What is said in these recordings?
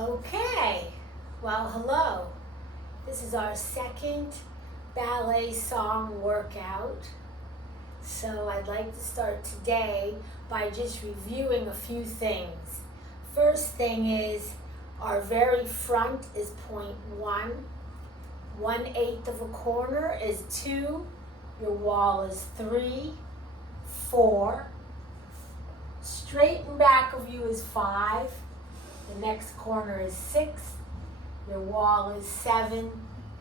Okay, well, hello. This is our second ballet song workout. So I'd like to start today by just reviewing a few things. First thing is our very front is 0.1. 1/8 of a corner is 2. Your wall is 3, 4. Straight and back of you is 5. The next corner is 6. Your wall is 7,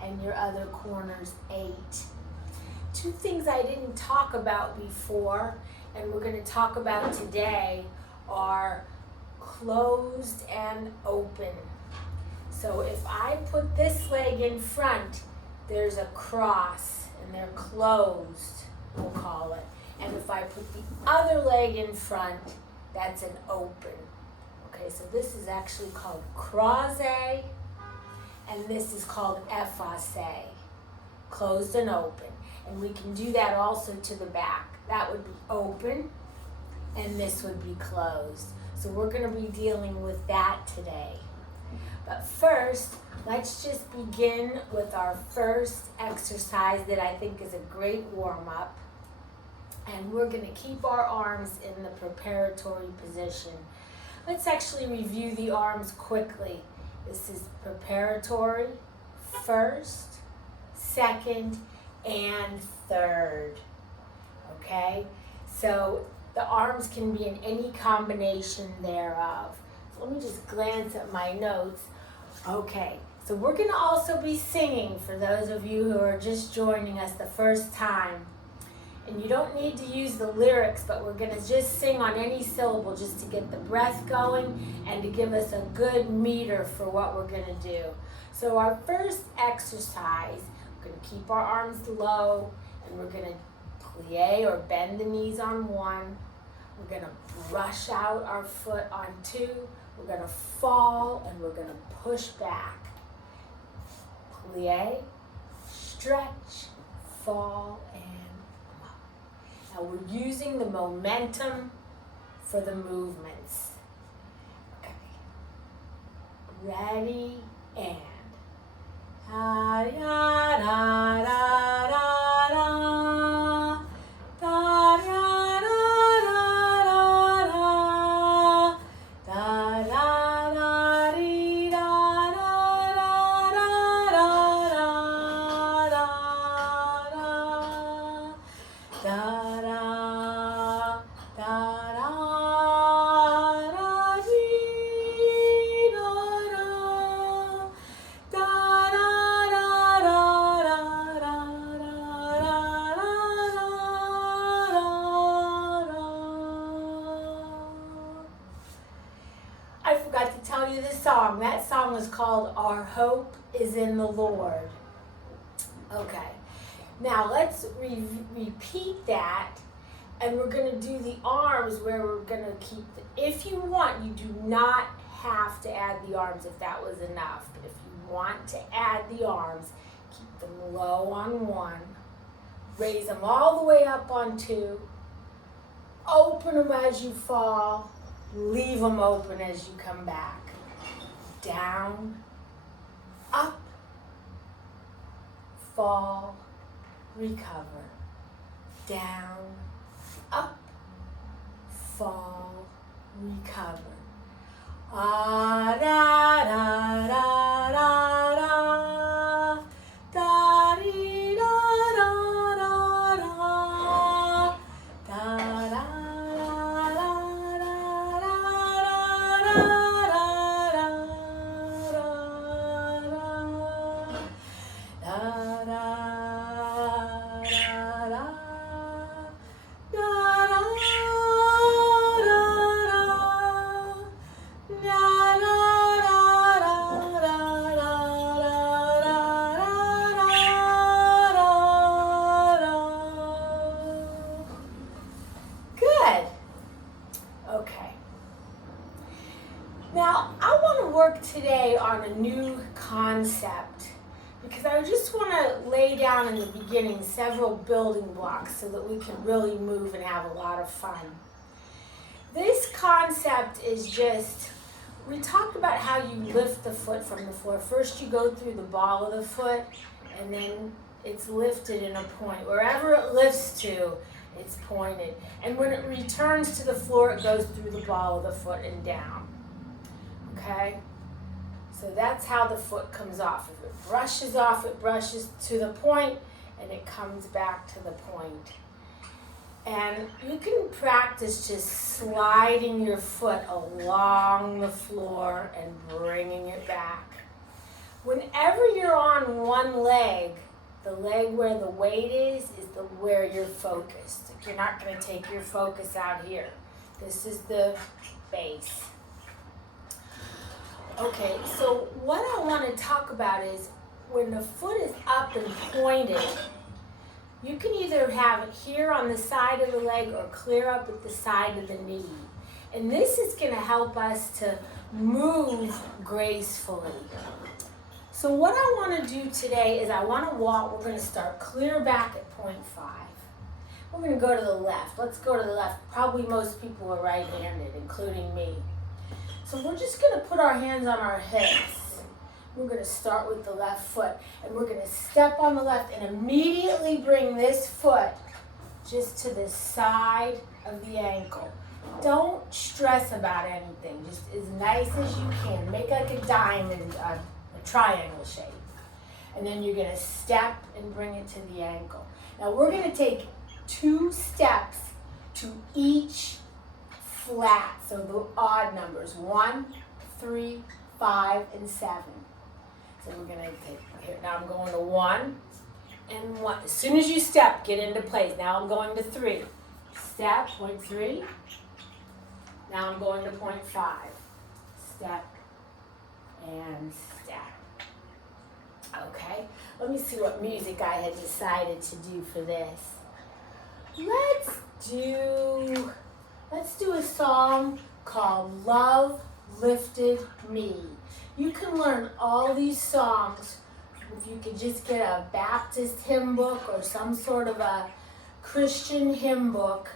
and your other corner is 8. Two things I didn't talk about before, and we're going to talk about today, are closed and open. So if I put this leg in front, there's a cross, and they're closed, we'll call it. And if I put the other leg in front, that's an open. Okay, so this is actually called croisé, and this is called effacé, closed and open. And we can do that also to the back. That would be open, and this would be closed. So we're going to be dealing with that today. But first, let's just begin with our first exercise that I think is a great warm-up. And we're going to keep our arms in the preparatory position. Let's actually review the arms quickly. This is preparatory, first, second, and third. Okay? So the arms can be in any combination thereof. So let me just glance at my notes. Okay, so we're going to also be singing for those of you who are just joining us the first time. And you don't need to use the lyrics, but we're going to just sing on any syllable just to get the breath going and to give us a good meter for what we're going to do. So our first exercise, we're going to keep our arms low, and we're going to plie or bend the knees on 1. We're going to brush out our foot on 2. We're going to fall, and we're going to push back. Plie, stretch, fall, and now we're using the momentum for the movements. Okay. Ready, and da da da da da da da da da da da da dee da da da da da da da. I forgot to tell you this song. That song is called Our Hope is in the Lord. Okay. Now let's repeat that, and we're going to do the arms where we're going to keep if you want, you do not have to add the arms if that was enough. But if you want to add the arms, keep them low on 1, raise them all the way up on 2, open them as you fall, leave them open as you come back. Down, up, fall, recover. Down, up, fall, recover. Ah, da, da, da, da, da. Da, dee, da, da, da, da. Da, da, da, da, da, da, da, da, da. Good. Okay. Now, I want to work today on a new concept because I just want to lay down in the beginning several building blocks so that we can really move and have a lot of fun. This concept is just we talked about how you lift the foot from the floor. First you go through the ball of the foot, and then it's lifted in a point. Wherever it lifts to, it's pointed. And when it returns to the floor, it goes through the ball of the foot and down. Okay? So that's how the foot comes off. If it brushes off, it brushes to the point, and it comes back to the point. And you can practice just sliding your foot along the floor and bringing it back. Whenever you're on one leg, the leg where the weight is where you're focused. You're not going to take your focus out here. This is the base. Okay, so what I want to talk about is when the foot is up and pointed, you can either have it here on the side of the leg or clear up at the side of the knee. And this is going to help us to move gracefully. So what I want to do today is I want to walk. We're going to start clear back at point 5. We're going to go to the left. Let's go to the left. Probably most people are right-handed, including me. So we're just going to put our hands on our hips. We're going to start with the left foot, and we're going to step on the left and immediately bring this foot just to the side of the ankle. Don't stress about anything. Just as nice as you can. Make like a diamond, a triangle shape. And then you're going to step and bring it to the ankle. Now we're going to take 2 steps to each flat, so the odd numbers, 1, 3, 5, and 7. So we're going to take, here, now I'm going to 1 and 1. As soon as you step, get into place. Now I'm going to 3. Step, point 3. Now I'm going to point 5. Step and step. Okay, let me see what music I had decided to do for this. Let's do a song called Love Lifted Me. You can learn all these songs if you could just get a Baptist hymn book or some sort of a Christian hymn book.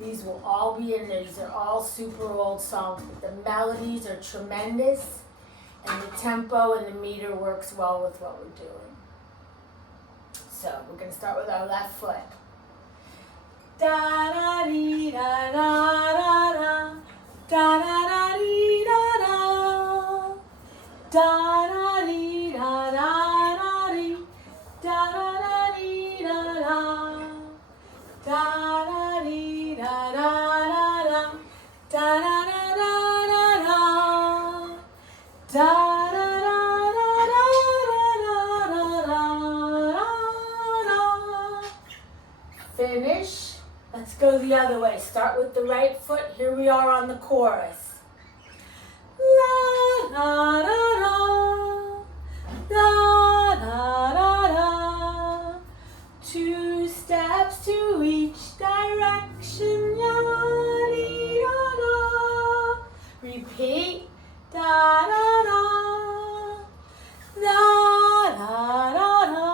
These will all be in there. These are all super old songs, but the melodies are tremendous, and the tempo and the meter works well with what we're doing. So we're going to start with our left foot. Da da dee da da da da, da da da dee da da, da da dee da da da dee, da da da dee da da, da da dee da da da da, da da da da da, da da da. Finish. Let's go the other way. Start with the right foot. Here we are on the chorus. La da da da, da da da da. 2 steps to each direction. Ya dee da da. Repeat. Da da da, da da da da.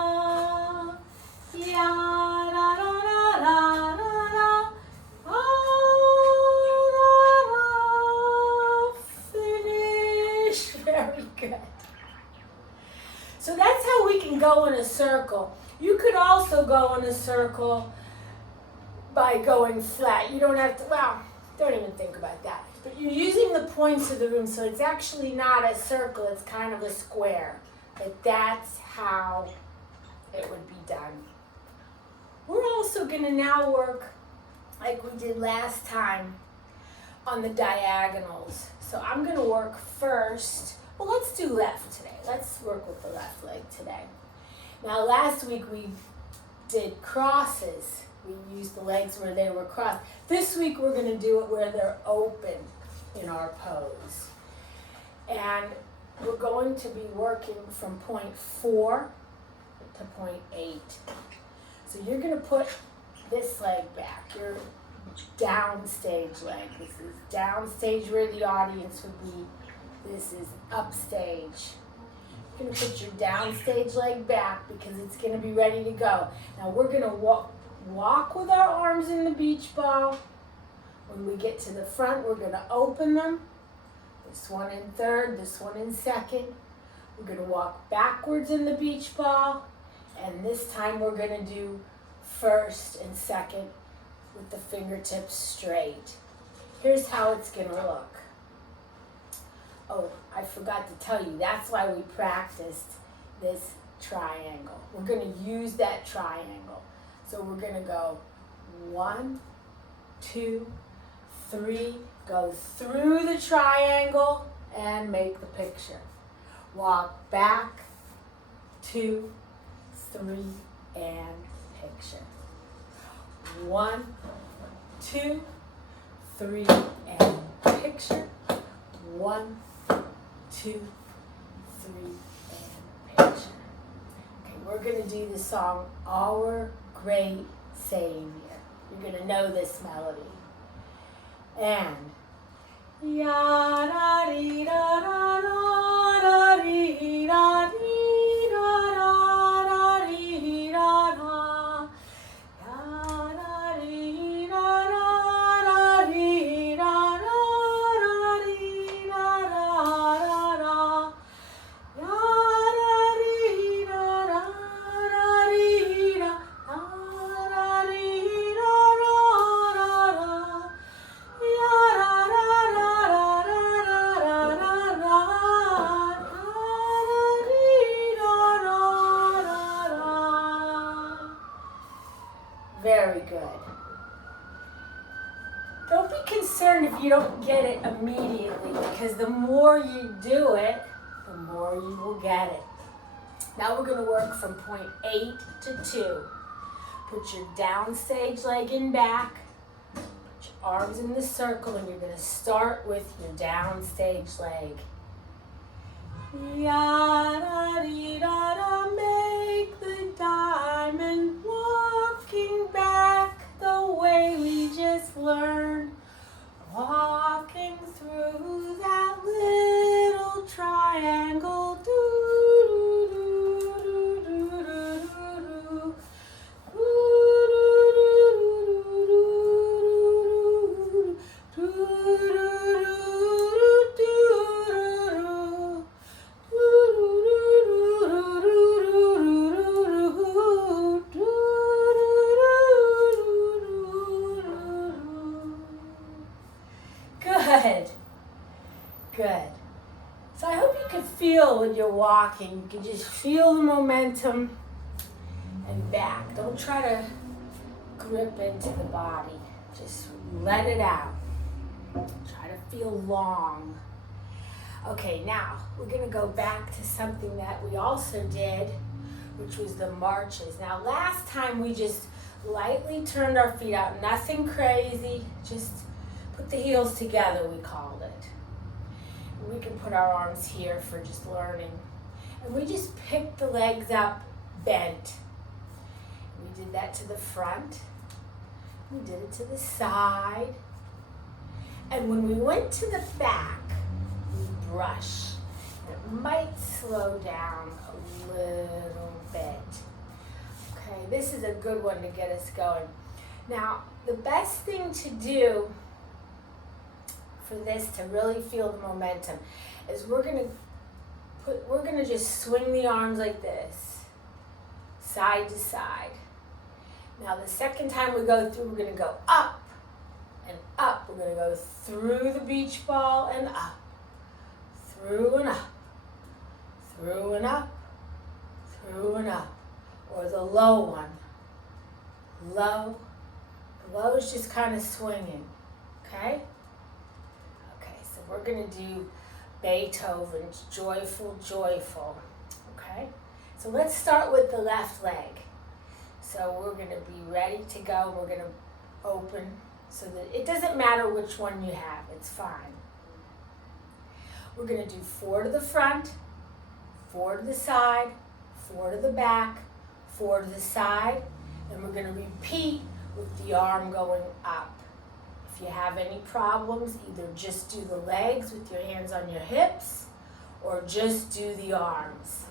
Ya. So that's how we can go in a circle. You could also go in a circle by going flat. You don't have to, well, don't even think about that. But you're using the points of the room, so it's actually not a circle, it's kind of a square. But that's how it would be done. We're also going to now work, like we did last time, on the diagonals. So I'm going to work first. Well, let's do left today. Let's work with the left leg today. Now, last week we did crosses. We used the legs where they were crossed. This week we're going to do it where they're open in our pose. And we're going to be working from point 4 to point 8. So you're going to put this leg back, your downstage leg. This is downstage where the audience would be. This is upstage. You're going to put your downstage leg back because it's going to be ready to go. Now we're going to walk with our arms in the beach ball. When we get to the front, we're going to open them. This one in third, this one in second. We're going to walk backwards in the beach ball, and this time we're going to do first and second with the fingertips straight. Here's how it's going to look. Oh, I forgot to tell you, that's why we practiced this triangle. We're going to use that triangle. So we're going to go 1, 2, 3, go through the triangle and make the picture. Walk back, 2, 3, and picture. 1, 2, 3, and picture. 1, 2, 3, and picture. Okay, we're going to do the song Our Great Savior. You're going to know this melody. And ya da dee da da da dee da dee da da dee da da. Ya da dee da da dee da da dee da da da. Ya da dee da da dee da da dee da da. Very good. Don't be concerned if you don't get it immediately, because the more you do it, the more you will get it. Now we're going to work from point 8 to 2. Put your downstage leg in back. Arms in the circle, and you're going to start with your downstage leg. Ya da dee da da, make the diamond, walking back the way we just learned, walking through that little triangle. Do do do do do do do. Good. Good. So I hope you can feel when you're walking, you can just feel the momentum and back. Don't try to grip into the body. Just let it out. Try to feel long. Okay, now we're going to go back to something that we also did, which was the marches. Now last time we just lightly turned our feet out, nothing crazy, just put the heels together, we called it. We can put our arms here for just learning. And we just picked the legs up bent. We did that to the front. We did it to the side. And when we went to the back, we brush. It might slow down a little bit. Okay, this is a good one to get us going. Now, the best thing to do for this to really feel the momentum is we're gonna just swing the arms like this, side to side. Now the second time we go through, we're gonna go up and up. We're gonna go through the beach ball and up, through and up, through and up, through and up. Or the low one, low. The low is just kind of swinging, okay? So we're going to do Beethoven's Joyful, Joyful, okay? So let's start with the left leg. So we're going to be ready to go. We're going to open so that it doesn't matter which one you have. It's fine. We're going to do 4 to the front, 4 to the side, 4 to the back, 4 to the side, and we're going to repeat with the arm going up. If you have any problems, either just do the legs with your hands on your hips or just do the arms.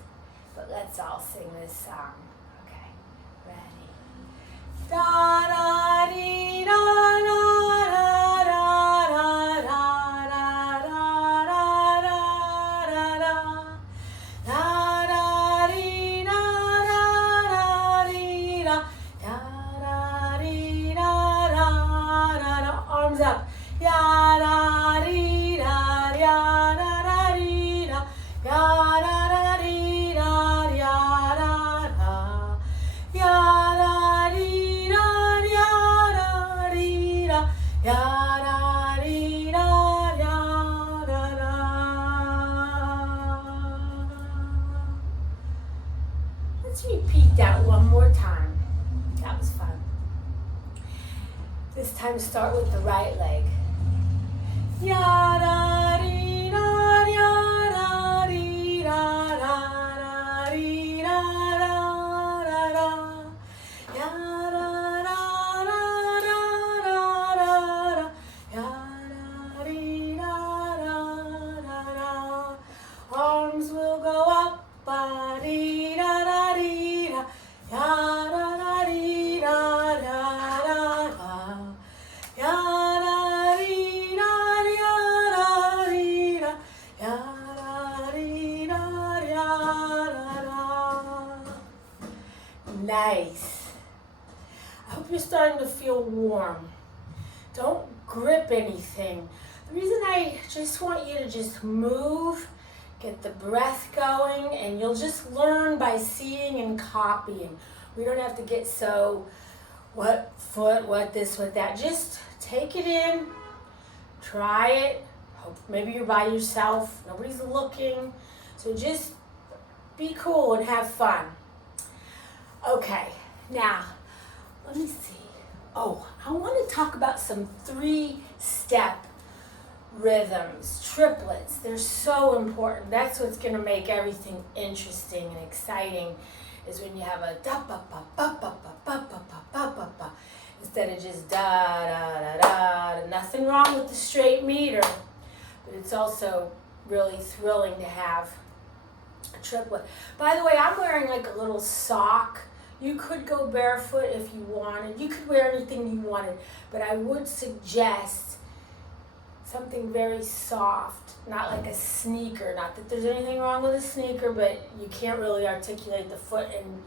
But let's all sing this song. Okay, ready? Da da dee da da da da da da da da This time start with the right leg. Ya-da-dee-da, ya-da-dee-da-da-da-dee-da-da-da-da. Ya-da-da-da-da-da-da-da. Ya-da-dee-da-da-da-da. Arms will go up, ba-dee-da-da-dee-da. Ya-da-da-dee-da-da-da-da. Ya-da-dee-da-da-da-da-da. Ya-da-dee-da-da-da-da. Nice. I hope you're starting to feel warm. Don't grip anything. The reason I just want you to just move, get the breath going, and you'll just learn by seeing and copying. We don't have to get so, what foot, what this, what that. Just take it in, try it. Hope maybe you're by yourself, nobody's looking. So just be cool and have fun. Okay, now, let me see. Oh, I want to talk about some 3-step rhythms, triplets. They're so important. That's what's going to make everything interesting and exciting, is when you have a da ba ba ba ba ba ba ba ba ba ba instead of just da da da da. Nothing wrong with the straight meter, but it's also really thrilling to have a triplet. By the way, I'm wearing like a little sock. You could go barefoot if you wanted. You could wear anything you wanted, but I would suggest something very soft, not like a sneaker. Not that there's anything wrong with a sneaker, but you can't really articulate the foot and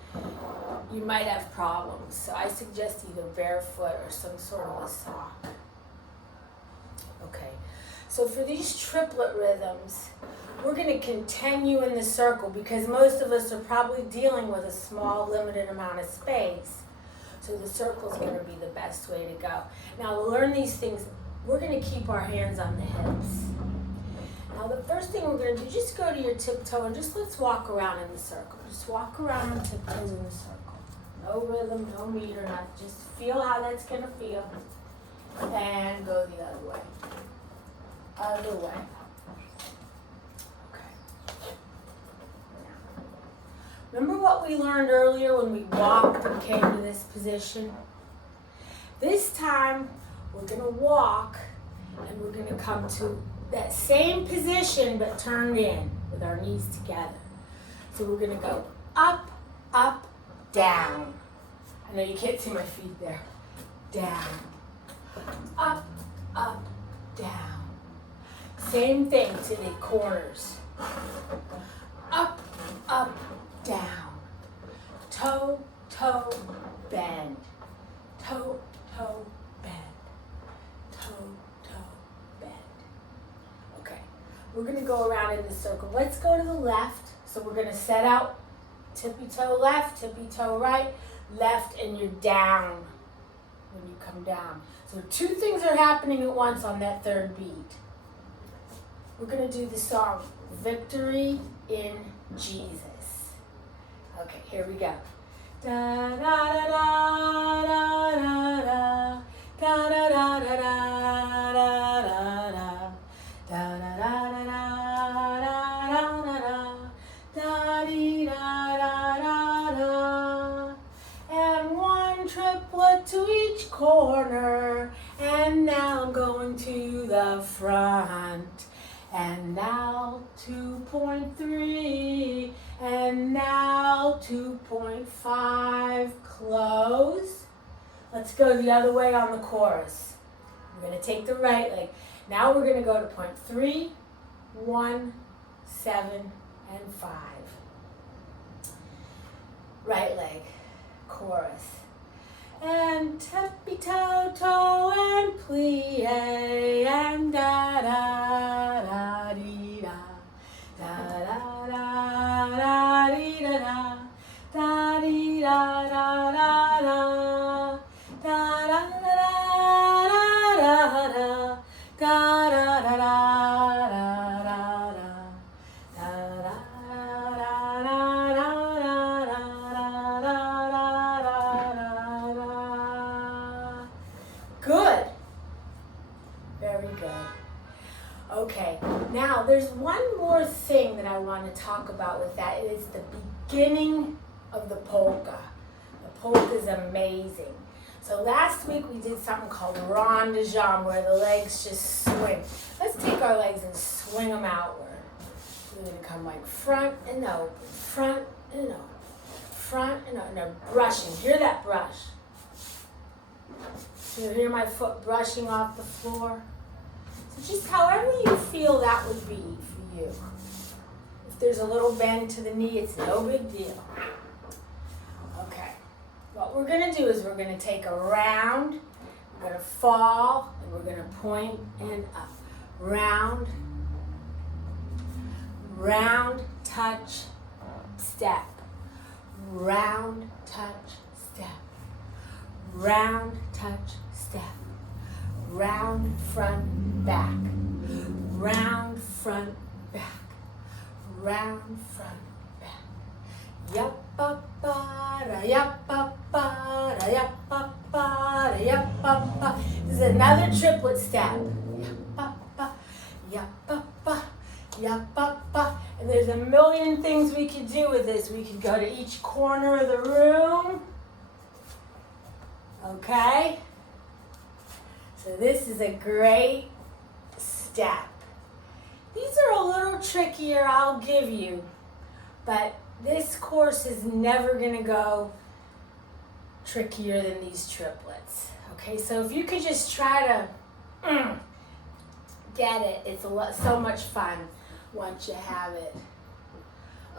you might have problems. So I suggest either barefoot or some sort of a sock. Okay, so for these triplet rhythms, we're going to continue in the circle because most of us are probably dealing with a small, limited amount of space. So the circle is going to be the best way to go. Now, to learn these things, we're going to keep our hands on the hips. Now, the first thing we're going to do, just go to your tiptoe and just let's walk around in the circle. Just walk around on tiptoes in the circle. No rhythm, no meter, not just feel how that's going to feel. And go the other way. Other way. Remember what we learned earlier when we walked and came to this position? This time, we're going to walk and we're going to come to that same position but turned in with our knees together. So we're going to go up, up, down. I know you can't see my feet there. Down. Up, up, down. Same thing to the corners. Up, up, down. Toe, toe, bend. Toe, toe, bend. Toe, toe, bend. Okay, we're going to go around in the circle. Let's go to the left. So we're going to set out tippy toe left, tippy toe right, left, and you're down when you come down. So 2 things are happening at once on that third beat. We're going to do the song, Victory in Jesus. Okay, here we go. Da da da da da da da da da da da da da da da da da. And 1 triplet to each corner, and now I'm going to the front. And now 2.3, and now 2.5, close. Let's go the other way on the chorus. We're going to take the right leg. Now we're going to go to point 3, 1, 7, and 5. Right leg, chorus. And tippy toe toe and plie and da da da dee da da da da da dee da da dee da da da da da da da da da da da da. Good. Now, there's one more thing that I want to talk about with that. It is the beginning of the polka. The polka is amazing. So last week we did something called rond de jambe, where the legs just swing. Let's take our legs and swing them outward. We're going to come like front and open, front and open, front and open. Now brushing. Hear that brush? So you hear my foot brushing off the floor? So just however you feel that would be for you. If there's a little bend to the knee, it's no big deal. Okay. What we're going to do is we're going to take a round, we're going to fall, and we're going to point and up. Round, round, touch, step. Round, touch, step. Round, touch, step. Round, front, back. Round, front, back. Round, front, back. Yap-pa-pa-da, yap-pa-pa-da, yap-pa-pa-da, yap-pa-pa. This is another triplet step. Yap-pa-pa, yap-pa-pa, yap-pa-pa. And there's a million things we could do with this. We could go to each corner of the room. Okay? So this is a great step. These are a little trickier, I'll give you, but this course is never going to go trickier than these triplets. Okay, so if you could just try to get it, it's so much fun once you have it.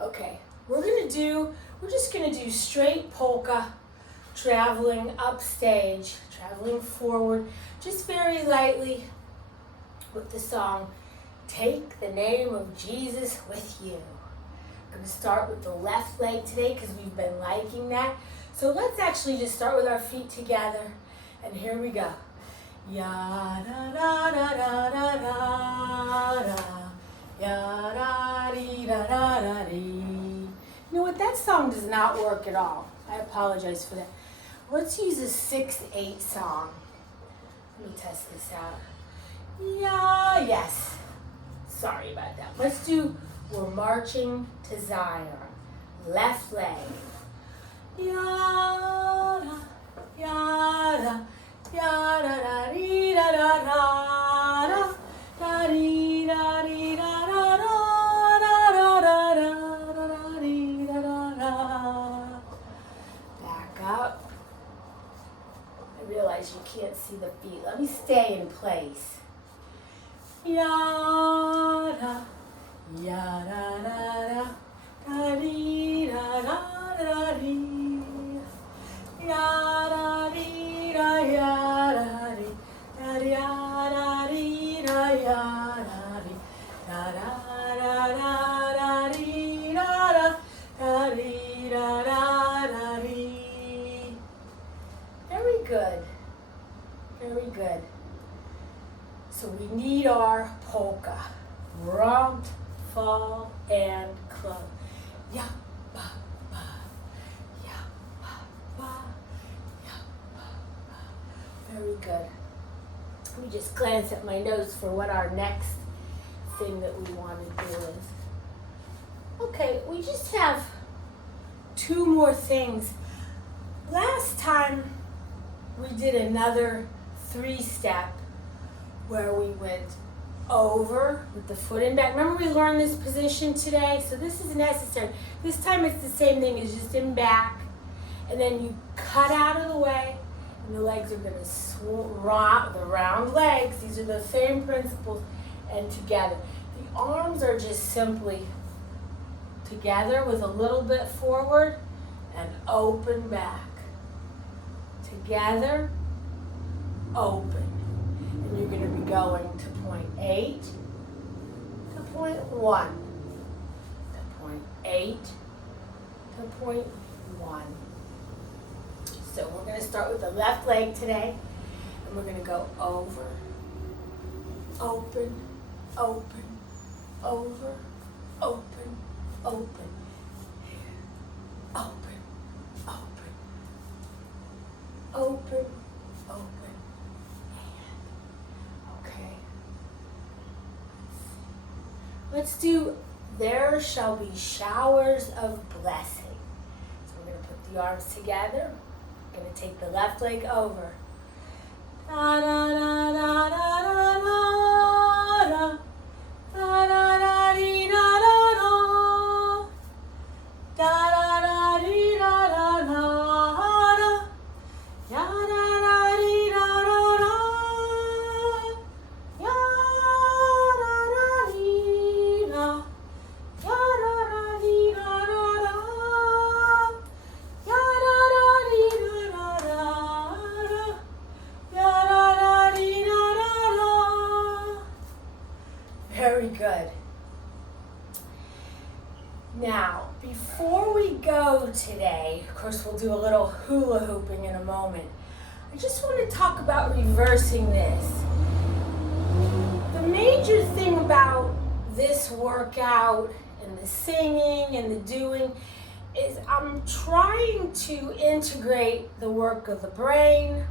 Okay, we're just going to do straight polka, traveling upstage, traveling forward, just very lightly with the song, Take the Name of Jesus with You. I'm going to start with the left leg today because we've been liking that. So let's actually just start with our feet together. And here we go. Ya da da da da da da da. Ya da dee da da da dee. You know what? That song does not work at all. I apologize for that. Let's use a 6/8 song. Let me test this out. Yeah, yes. Sorry about that. Let's do We're Marching to Zion. Left leg. Yada, yada, yada, da dee da da da da dee da dee da da da da da da dee da da da. Back up. I realize you can't see the feet. Let me stay in place. Yada, yada, da, da, dee, da, da, dee. Yada, dee, da, yada, dee, da, yada, dee, da, yada, dee. Da, da, dee, da, dee, da, dee. Very good. Very good. So we need our polka. Romp, fall, and club. Ya, ba, ba. Ya, ba, ba. Ya, ba, ba. Very good. Let me just glance at my notes for what our next thing that we want to do is. Okay, we just have two more things. Last time we did another 3-step where we went over with the foot in back. Remember we learned this position today? So this is necessary. This time it's the same thing, it's just in back. And then you cut out of the way, and the legs are going to the round legs. These are the same principles, and together. The arms are just simply together with a little bit forward and open back. Together, open. And you're going to be going to point 8 to point 1, to point 8 to point 1. So we're going to start with the left leg today, and we're going to go over, open, open, over, open, open, here, open, open, open, open, and okay. Let's do There Shall Be Showers of Blessing. So we're going to put the arms together. We're going to take the left leg over. Da da da da da da da da da da dee da da da da da da dee da da da ya da da dee da da da ya da da dee da ya da da dee da da da ya da da dee da da da ya da da dee da da da. Very good. Now, before we go today, of course we'll do a little hula hooping in a moment. I just want to talk about reversing this. The major thing about this workout and the singing and the doing is I'm trying to integrate the work of the brain,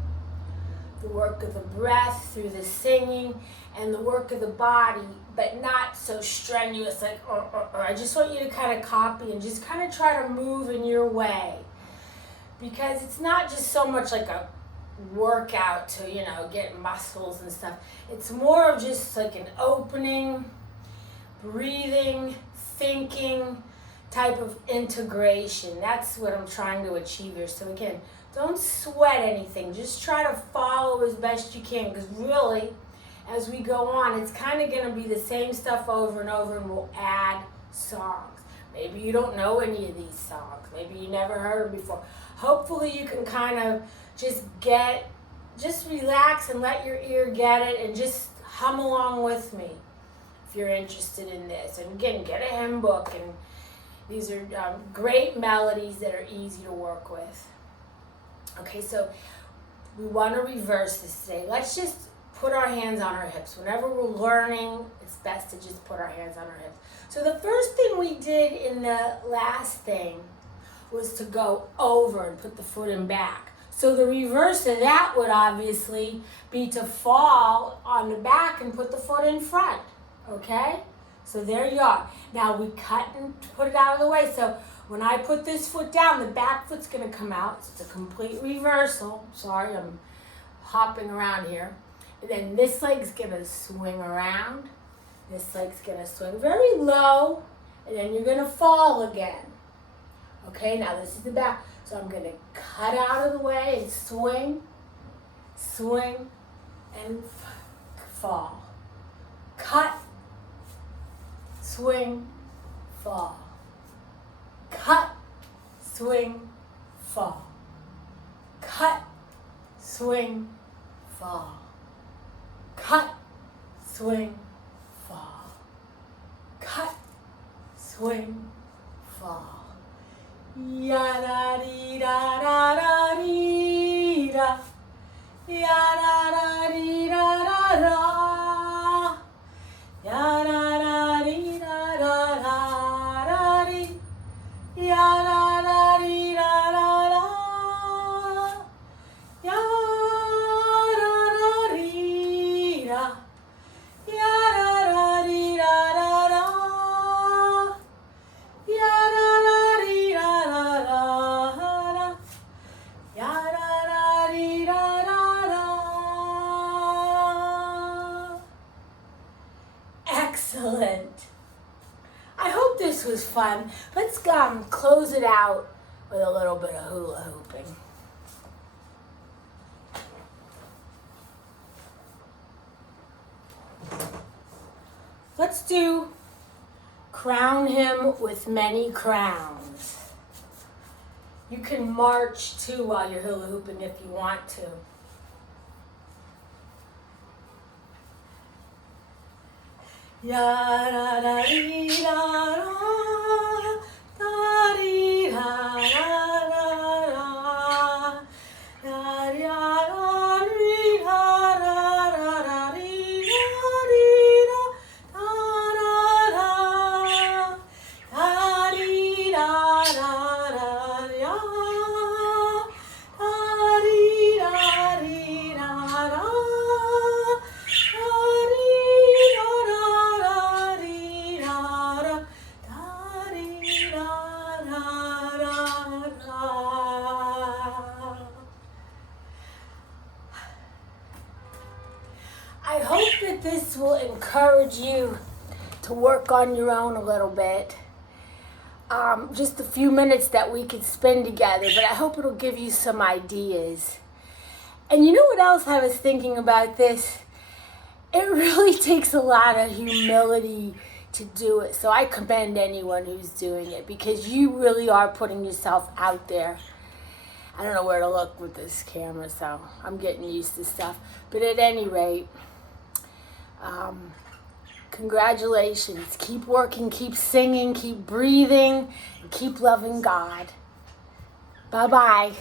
the work of the breath through the singing, and the work of the body, but not so strenuous, like, I just want you to kind of copy and just kind of try to move in your way. Because it's not just so much like a workout to, get muscles and stuff. It's more of just like an opening, breathing, thinking type of integration. That's what I'm trying to achieve here. So again, don't sweat anything. Just try to follow as best you can, because really, as we go on, it's kind of going to be the same stuff over and over, and we'll add songs. Maybe you don't know any of these songs. Maybe you never heard them before. Hopefully you can kind of just relax and let your ear get it and just hum along with me if you're interested in this. And again, get a hymn book, and these are great melodies that are easy to work with. Okay, so we want to reverse this today. Let's just put our hands on our hips. Whenever we're learning, it's best to just put our hands on our hips. So the first thing we did in the last thing was to go over and put the foot in back. So the reverse of that would obviously be to fall on the back and put the foot in front, okay? So there you are. Now we cut and put it out of the way. So when I put this foot down, the back foot's gonna come out. So it's a complete reversal. Sorry, I'm hopping around here. And then this leg's gonna swing around. This leg's gonna swing very low, and then you're gonna fall again. Okay, now this is the back. So I'm gonna cut out of the way and swing, swing, and fall. Cut, swing, fall. Cut, swing, fall. Cut, swing, fall. Cut, swing, fall. Cut, swing, fall. Ya da dee da da da dee da. Ya da da dee da da da. Ya da da dee da da da da dee. Ya da da dee da da da. Ya da da dee da. Ya da da dee da da da. Ya da da dee da da da. Ya da da dee da da da. Excellent. I hope this was fun. Let's close it out with a little bit of hula hooping. Let's do Crown Him with Many Crowns. You can march too while you're hula hooping if you want to. Ya da da dee da da da dee da da da da da da dee da da da dee da dee da da da da dee da da da ya da dee da dee da da da dee da da da dee da will encourage you to work on your own a little bit. Just a few minutes that we could spend together, but I hope it'll give you some ideas. And you know what else I was thinking about this? It really takes a lot of humility to do it. So I commend anyone who's doing it because you really are putting yourself out there. I don't know where to look with this camera, so I'm getting used to stuff. But at any rate, congratulations. Keep working, keep singing, keep breathing, and keep loving God. Bye-bye.